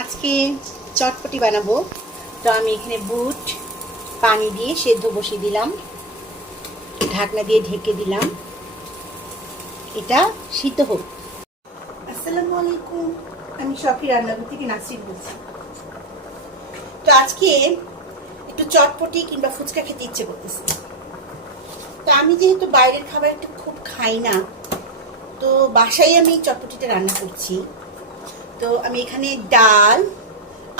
আজকে চটপটি বানাবো। তো আমি এখানে বুট পানি দিয়ে সেদ্ধ বসিয়ে দিলাম, ঢাকনা দিয়ে ঢেকে দিলাম, এটা সিদ্ধ হোক। আসসালামু আলাইকুম, আমি শফি রান্নাঘর থেকে নাসরিন বলছি। তো আজকে একটু চটপটি কিংবা ফুচকা খেতে ইচ্ছে করতেছে। তো আমি যেহেতু বাইরের খাবার একটু খুব খাই না, তো বাসায় আমি চটপটিটা রান্না করছি। তো আমি এখানে ডাল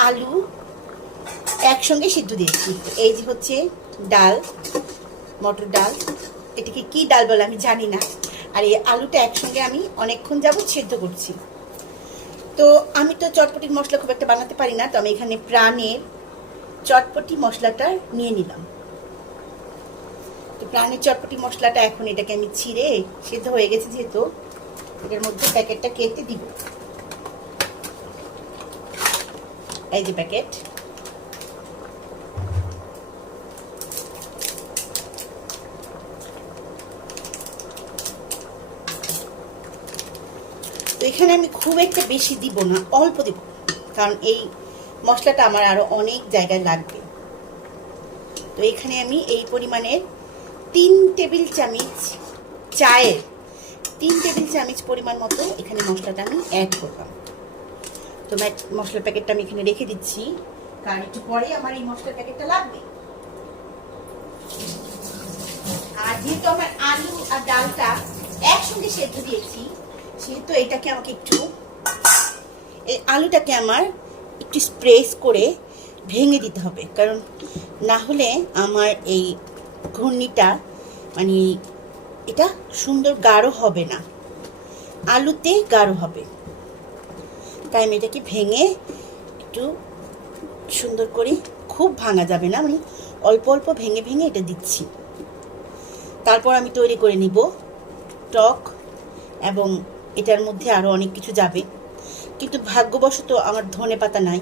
আলু একসঙ্গে সিদ্ধ দিয়েছি। এই যে হচ্ছে ডাল, মটর ডাল, এটাকে কি ডাল বলে আমি জানি না। আর এই আলুটা একসঙ্গে আমি অনেকক্ষণ যাবত সিদ্ধ করছি। তো আমি তো চটপটির মশলা খুব একটা বানাতে পারি না, তো আমি এখানে প্রাণের চটপটি মশলাটা নিয়ে নিলাম। তো প্রাণের চটপটি মশলাটা এখন এটাকে আমি ছিঁড়ে, সিদ্ধ হয়ে গেছে যেহেতু, এটার মধ্যে প্যাকেটটা কেটে দিব। এই যে প্যাকেট। তো এখানে আমি খুব একটা বেশি দিব না, অল্প দিব, কারণ এই মশলাটা আমার আরো অনেক জায়গায় লাগবে। তো এখানে আমি এই পরিমাণের 3 টেবিল চামচ চায়ের 3 টেবিল চামচ পরিমাণ মতো এখানে মশলাটা আমি অ্যাড করলাম। তো মশলার প্যাকেটটা আমি এখানে রেখে দিচ্ছি, কারণ একটু পরে আমার এই মশলার প্যাকেটটা লাগবে। আর যেহেতু আমার আলু আর ডালটা একসঙ্গে সেদ্ধ দিয়েছি, সেহেতু এটাকে আমাকে একটু, এই আলুটাকে আমার একটু স্প্রেস করে ভেঙে দিতে হবে, কারণ না হলে আমার এই ঘূর্ণিটা মানে এটা সুন্দর গাঢ় হবে না, আলুতে গাঢ় হবে। তাই আমি এটাকে ভেঙে একটু সুন্দর করে, খুব ভাঙা যাবে না, মানে অল্প অল্প ভেঙে ভেঙে এটা দিচ্ছি। তারপর আমি তৈরি করে নিব টক, এবং এটার মধ্যে আরও অনেক কিছু যাবে। কিন্তু ভাগ্যবশত আমার ধনে পাতা নাই।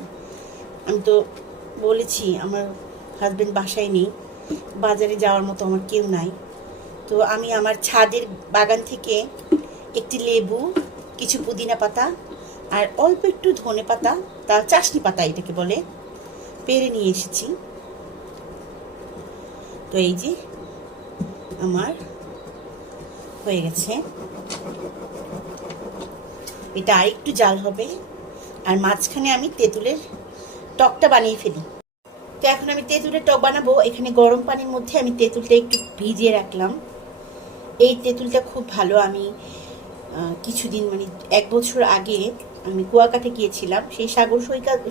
আমি তো বলেছি আমার হাজবেন্ড বাসায় নেই, বাজারে যাওয়ার মতো আমার কেউ নাই। তো আমি আমার ছাদের বাগান থেকে একটি লেবু, কিছু পুদিনা পাতা আর অল্প একটু ধনে পাতা, তা চাশনি পাতা এটাকে বলে, পেরে নিয়ে এসেছি। তো এই যে আমার হয়ে গেছে। এটা আর একটু জাল হবে, আর মাঝখানে আমি তেঁতুলের টকটা বানিয়ে ফেলি। তো এখন আমি তেঁতুলের টক বানাবো। এখানে গরম পানির মধ্যে আমি তেঁতুলটা একটু ভিজিয়ে রাখলাম। এই তেঁতুলটা খুব ভালো। আমি কিছুদিন মানে 1 বছর আগে আমি কুয়াকাটা গিয়েছিলাম, সেই সাগর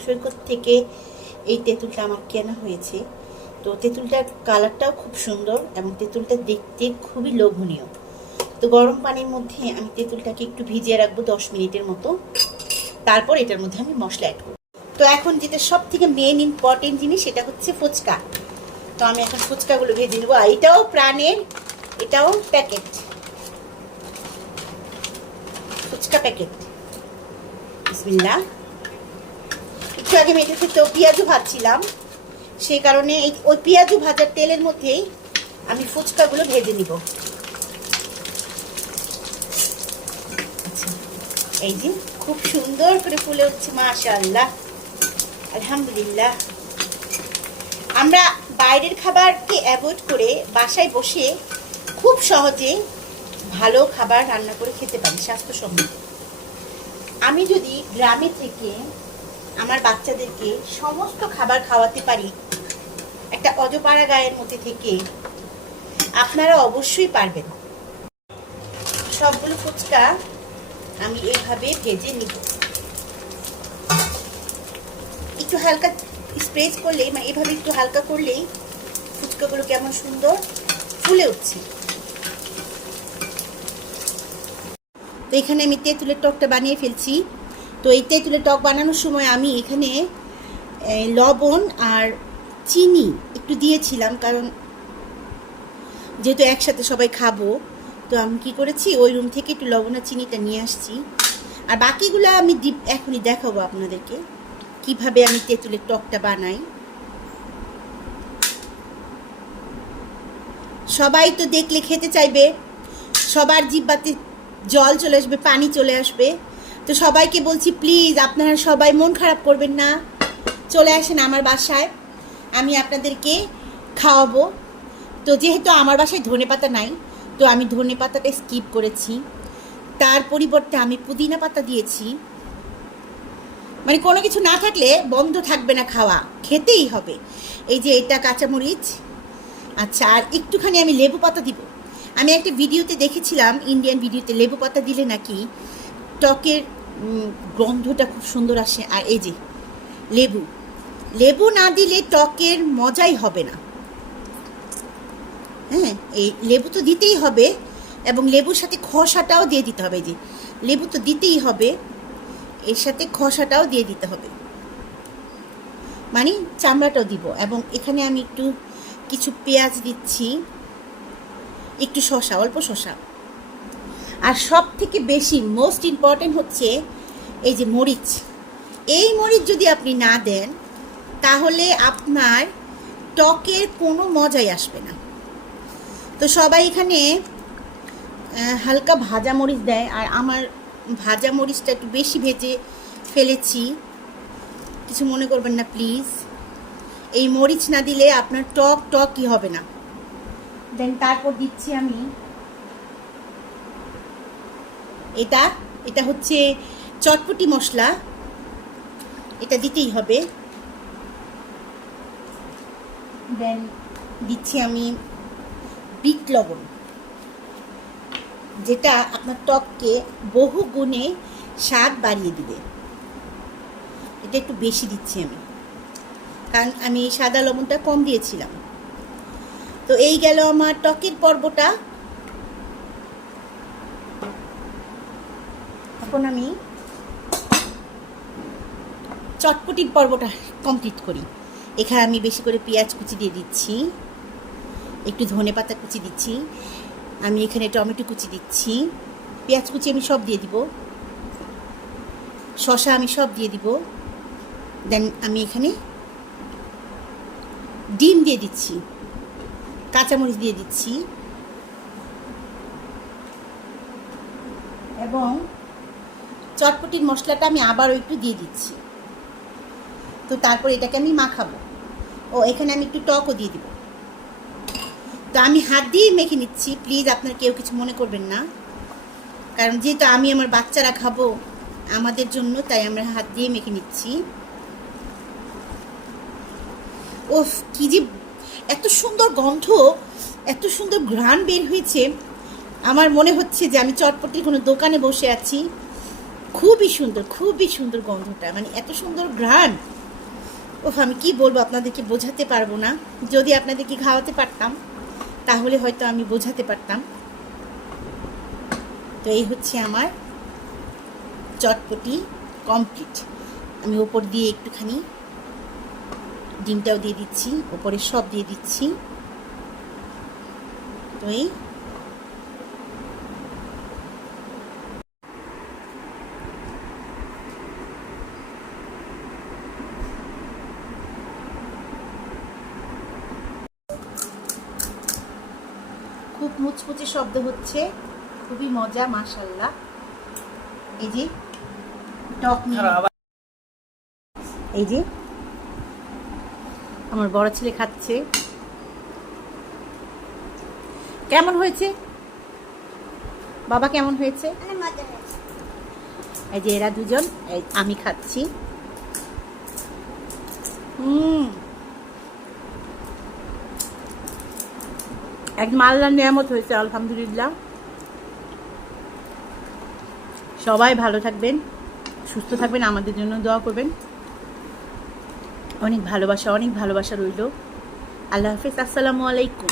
সৈকত থেকে এই তেঁতুলটা আমার কেনা হয়েছে। তো তেঁতুলটার কালারটাও খুব সুন্দর এবং তেঁতুলটা দেখতে খুবই লোভনীয়। তো গরম পানির মধ্যে আমি তেঁতুলটাকে একটু ভিজিয়ে রাখবো 10 মিনিটের মতো। তারপর এটার মধ্যে আমি মশলা অ্যাড করব। তো এখন যেটা সব থেকে মেন ইম্পর্টেন্ট জিনিস, সেটা হচ্ছে ফুচকা। তো আমি এখন ফুচকাগুলো ভেজে নেবো। আর এটাও প্রাণের, এটাও প্যাকেট, ফুচকা প্যাকেট। বিসমিল্লাহ। একটু আগে আমি এটাতে তো পেঁয়াজু ভাজছিলাম, সেই কারণে ওই পেঁয়াজু ভাজার তেলের মধ্যেই আমি ফুচকাগুলো ভেজে নিব। এই যে খুব সুন্দর করে ফুলে উঠছে, মাশাআল্লাহ, আলহামদুলিল্লাহ। আমরা বাইরের খাবারকে অ্যাভয়েড করে বাসায় বসে খুব সহজে ভালো খাবার রান্না করে খেতে পারি, স্বাস্থ্যসম্মত। আমি যদি গ্রামে থেকে আমার বাচ্চাদেরকে সমস্ত খাবার খাওয়াতে পারি একটা অজপাড়া গায়ের মধ্যে থেকে, আপনারা অবশ্যই পারবেন। সবগুলো ফুচকা আমি এইভাবে ভেজে নিব। একটু হালকা স্প্রেস করলেই, মানে এইভাবে একটু হালকা করলেই ফুচকাগুলো কেমন সুন্দর ফুলে উঠছে। তো এখানে আমি তেঁতুলের টকটা বানিয়ে ফেলছি। তো এই তেঁতুলের টক বানানোর সময় আমি এখানে লবণ আর চিনি একটু দিয়েছিলাম, কারণ যেহেতু একসাথে সবাই খাবো। তো আমি কি করেছি, ওই রুম থেকে একটু লবণ আর চিনিটা নিয়ে আসছি। আর বাকিগুলো আমি এখনই দেখাবো আপনাদেরকে কিভাবে আমি তেঁতুলের টকটা বানাই। সবাই তো দেখলে খেতে চাইবে, সবার জিহ্বাতে জল চলে আসবে, পানি চলে আসবে। তো সবাইকে বলছি প্লিজ আপনারা সবাই মন খারাপ করবেন না, চলে আসেন আমার বাসায়, আমি আপনাদেরকে খাওয়াবো। তো যেহেতু আমার বাসায় ধনেপাতা নাই, তো আমি ধনেপাতাটা স্কিপ করেছি, তার পরিবর্তে আমি পুদিনা পাতা দিয়েছি। মানে কোনো কিছু না থাকলে বন্ধ থাকবে না, খাওয়া খেতেই হবে। এই যে এটা কাঁচামরিচ, আচ্ছা, আর একটুখানি আমি লেবু পাতা দিব। আমি একটা ভিডিওতে দেখেছিলাম, ইন্ডিয়ান ভিডিওতে, লেবু পাতা দিলে নাকি টকের গন্ধটা খুব সুন্দর আসে। আর এই যে লেবু, লেবু না দিলে টকের মজাই হবে না। হ্যাঁ, এই লেবু তো দিতেই হবে, এবং লেবুর সাথে খোসাটাও দিয়ে দিতে হবে। এই যে লেবু তো দিতেই হবে, এর সাথে খোসাটাও দিয়ে দিতে হবে, মানে চামড়াটাও দিব। এবং এখানে আমি একটু কিছু পেঁয়াজ দিচ্ছি, একটু শসা, অল্প শসা। আর সব থেকে বেশি মোস্ট ইম্পর্টেন্ট হচ্ছে এই যে মরিচ। এই মরিচ যদি আপনি না দেন তাহলে আপনার টকের কোনো মজাই আসবে না। তো সবাই এখানে হালকা ভাজা মরিচ দেয়, আর আমার ভাজা মরিচটা একটু বেশি ভেজে ফেলেছি, কিছু মনে করবেন না প্লিজ। এই মরিচ না দিলে আপনার টকই হবে না। দেন তারপর দিচ্ছি আমি এটা হচ্ছে চটপটি মশলা, এটা দিতেই হবে। দেন দিচ্ছি আমি বিট লবণ, যেটা আপনার টককে বহু গুণে স্বাদ বাড়িয়ে দিবে। এটা একটু বেশি দিচ্ছি আমি, কারণ আমি সাদা লবণটা কম দিয়েছিলাম। তো এই গেল আমার টকের পর্বটা। এখন আমি চটপটির পর্বটা কমপ্লিট করি। এখানে আমি বেশি করে পেঁয়াজ কুচি দিয়ে দিচ্ছি, একটু ধনেপাতা কুচি দিচ্ছি, আমি এখানে টমেটো কুচি দিচ্ছি, পেঁয়াজ কুচি আমি সব দিয়ে দিব, শসা আমি সব দিয়ে দিব। দেন আমি এখানে ডিম দিয়ে দিচ্ছি, কাঁচামরিচ দিয়ে দিচ্ছি, এবং চটপটির মশলাটা আমি আবারও একটু দিয়ে দিচ্ছি। তো তারপর এটাকে আমি মাখাবো। ও এখানে আমি একটু টকও দিয়ে দিব। তো আমি হাত দিয়ে মেখে নিচ্ছি, প্লিজ আপনারা কেউ কিছু মনে করবেন না, কারণ যেহেতু আমি আমার বাচ্চারা খাবো আমাদের জন্য, তাই আমরা হাত দিয়ে মেখে নিচ্ছি। ওফ, কি যে এত সুন্দর গন্ধ, এত সুন্দর ঘ্রাণ বের হয়েছে, আমার মনে হচ্ছে যে আমি চটপটির কোনো দোকানে বসে আছি। খুবই সুন্দর গন্ধটা, মানে এত সুন্দর ঘ্রাণ। ওফ, আমি কি বলবো, আপনাদেরকে বোঝাতে পারবো না। যদি আপনাদেরকে খাওয়াতে পারতাম তাহলে হয়তো আমি বোঝাতে পারতাম। তো এই হচ্ছে আমার চটপটি কমপ্লিট। আমি ওপর দিয়ে একটুখানি ডিমটাও দিয়ে দিচ্ছি, ওপরে সব দিয়ে দিচ্ছি। তো এই খুব মুচমুচে শব্দ হচ্ছে, খুবই মজা, মাশাআল্লাহ। এই যে টক, এই যে আমার বড় ছেলে খাচ্ছে। কেমন হয়েছে বাবা, কেমন হয়েছে? এই যে এরা দুজন, আমি খাচ্ছি। একদম আল্লাহর নিয়ামত হয়েছে, আলহামদুলিল্লাহ। সবাই ভালো থাকবেন, সুস্থ থাকবেন, আমাদের জন্য দোয়া করবেন। অনেক ভালোবাসা রইল। আল্লাহ হাফেজ, আসসালামু আলাইকুম।